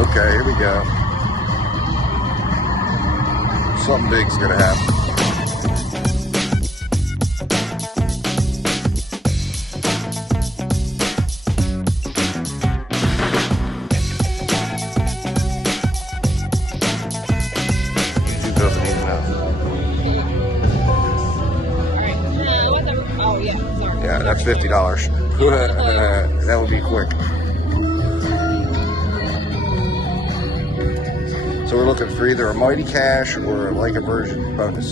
Okay, here we go. Something big's gonna happen. YouTube doesn't even know. Oh, yeah. Sorry. Yeah, that's $50. That would be quick. So we're looking for either a Mighty Cash or a Like a Virgin bonus.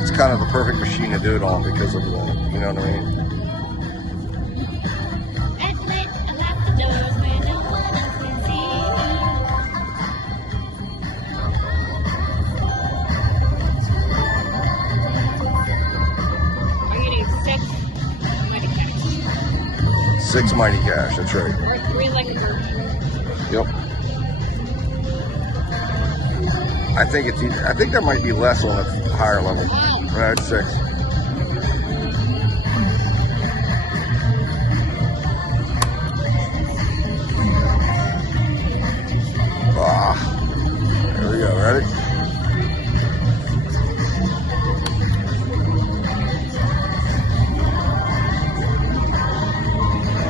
It's kind of the perfect machine to do it on because of the, you know what I mean? Six Mighty Cash, that's right. Yep. I think there might be less on a higher level. No, it's 6. Ah, there we go. Ready?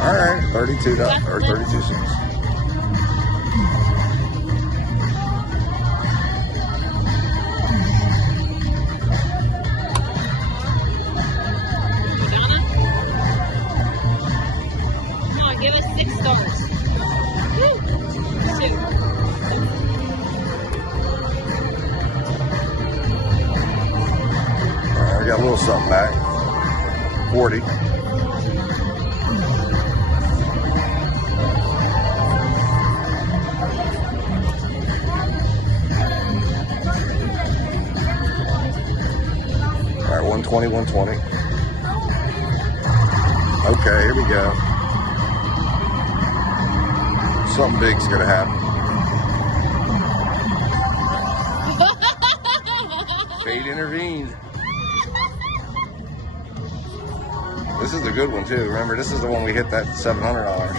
All right, $32 or 32 cents. Give us $6. Woo. 2. Alright, we got a little something back. 40. Alright, 120, 120. Okay, here we go. Something big's gonna happen. Fate intervened. This is a good one too. Remember, this is the one we hit that $700.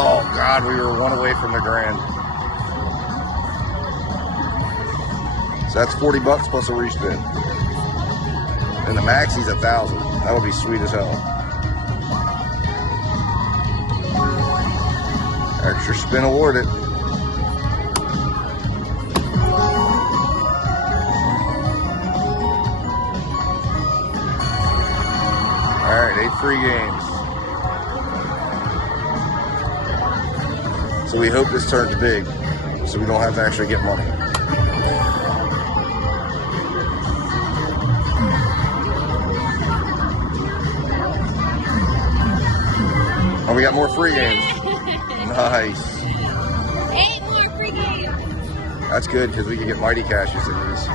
Oh God, we were one away from the grand. So that's $40 plus a respin. And the maxi's $1,000. That would be sweet as hell. Extra spin awarded. Alright, 8 free games. So we hope this turns big, so we don't have to actually get money. Oh, we got more free games. Nice. 8 more free games. That's good because we can get Mighty Cashes in these.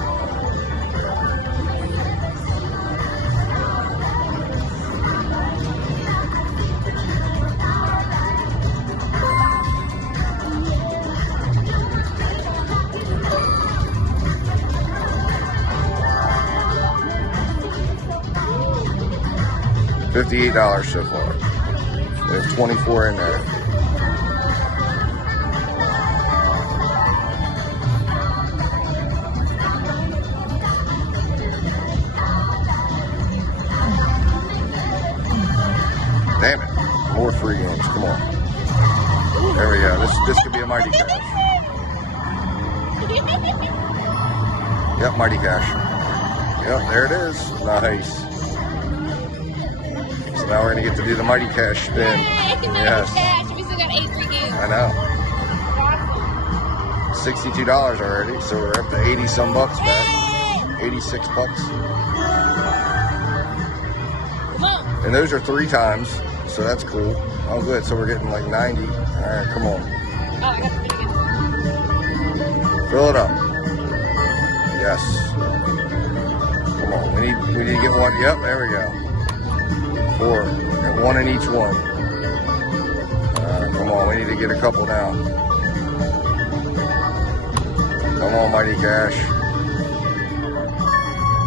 $58 so far. There's 24 in there. Damn it. More free games. Come on. There we go. This could be a Mighty Cash. Yep, Mighty Cash. Yep, there it is. Nice. So now we're going to get to do the Mighty Cash spin. Yes. Cash. We still got 8 free games. I know. $62 already, so we're up to 80 some bucks back. 86 bucks. And those are 3 times, so that's cool. Oh, good. So we're getting like 90. All right, come on. Fill it up. Yes. Come on. We need to get one. Yep, there we go. 4. And 1 in each one. Come on. We need to get a couple now. Come on, Mighty Cash.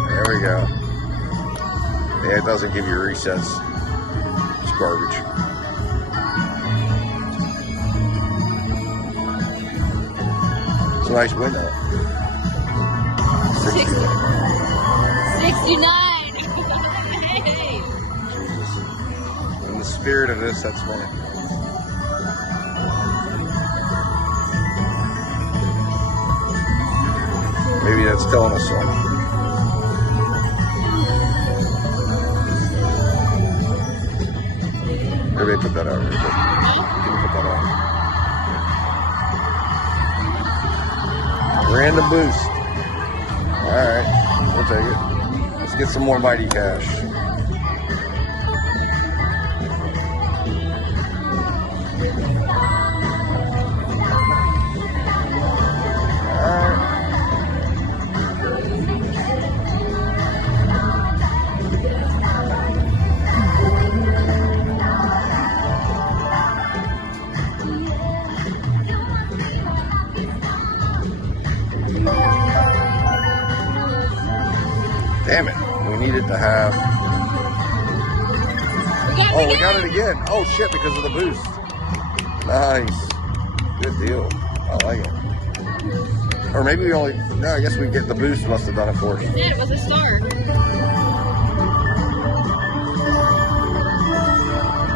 There we go. Yeah, it doesn't give you resets. It's garbage. It's a nice window. 69. Hey. Jesus. In the spirit of this, that's funny. Maybe that's telling us something. Maybe they put that out here. Can you put that on? Random boost. Alright, we'll take it. Let's get some more Mighty Cash. Damn it. We needed to have... Oh, we got it again. Oh, shit, because of the boost. Nice. Good deal. I like it. Or maybe we only... No, I guess we get the boost must have done it for us. Yeah, it was a star.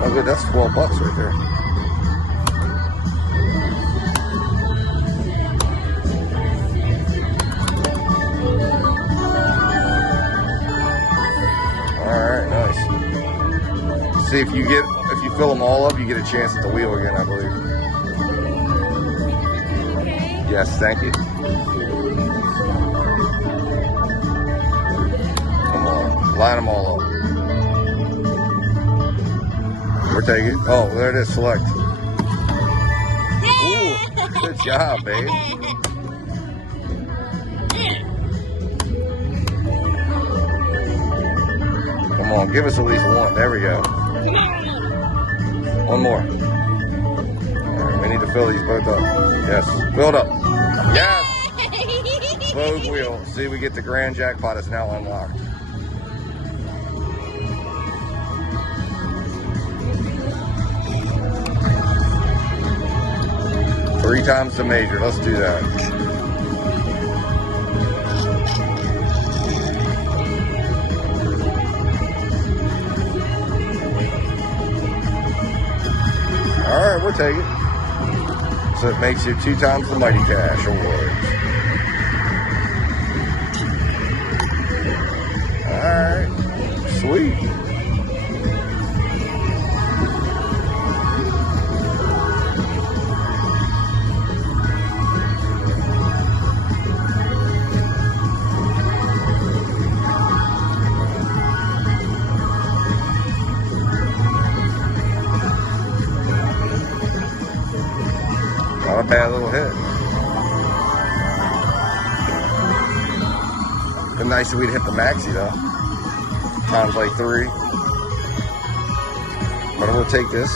Oh, good. That's $12 right there. Alright, nice. See if you fill them all up, you get a chance at the wheel again, I believe. Okay. Yes, thank you. Come on, line them all up. We're taking. Oh, there it is. Select. Ooh, good job, babe. Come on, give us at least one. There we go. One more. All right, we need to fill these both up. Yes, filled up. Yes. Vogue wheel. See, we get the grand jackpot. It's now unlocked. Three times the major. Let's do that. All right, we'll take it. So it makes you 2 times the Mighty Cash award. All right, sweet. Not a bad little hit. Been nice if we'd hit the maxi though. Times like 3. But I'm gonna take this.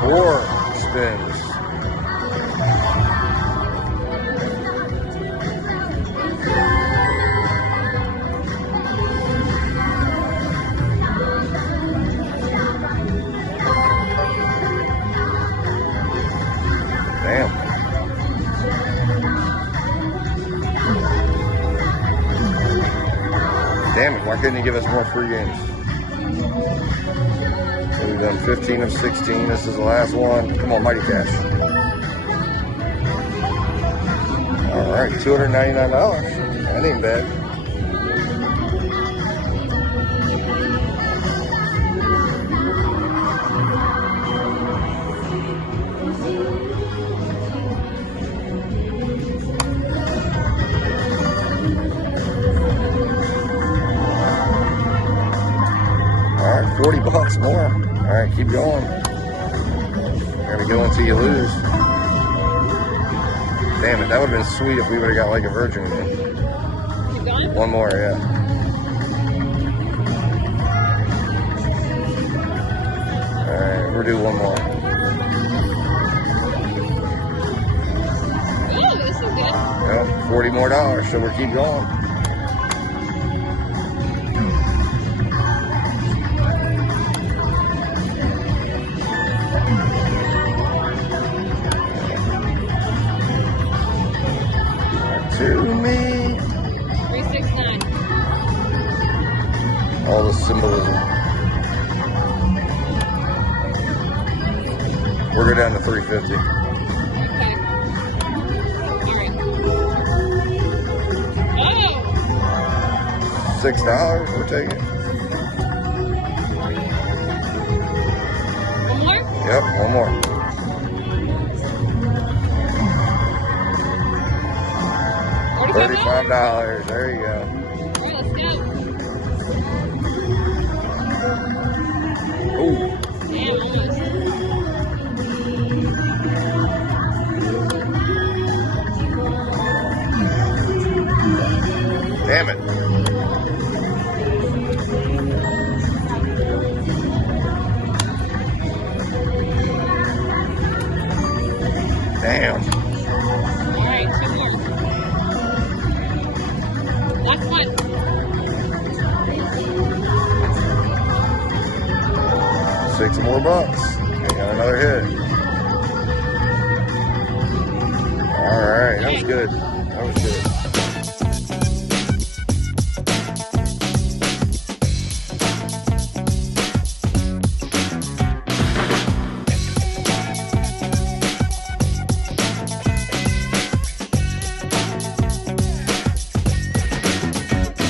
Four spins. Damn. Damn it, why couldn't you give us more free games? So we've done 15 of 16. This is the last one. Come on, Mighty Cash. All right, $299. That ain't bad. All right, 40 bucks more. All right, keep going. Gotta go until you lose. Damn it, that would have been sweet if we would have got like a virgin again. Keep going? One more, yeah. All right, we'll do one more. Oh, this is good. Yep, 40 more dollars, so we'll keep going. To me. 369. All the symbolism. We'll go down to 350. Okay. Alright. Oh! $6, we'll take it. One more? Yep, one more. $35. There you go. Alright, let's go. Ooh. Damn, almost. Damn it. Damn. Alright, two more. Last one. 6 more bucks. We got another hit. All right, that was good. That was good.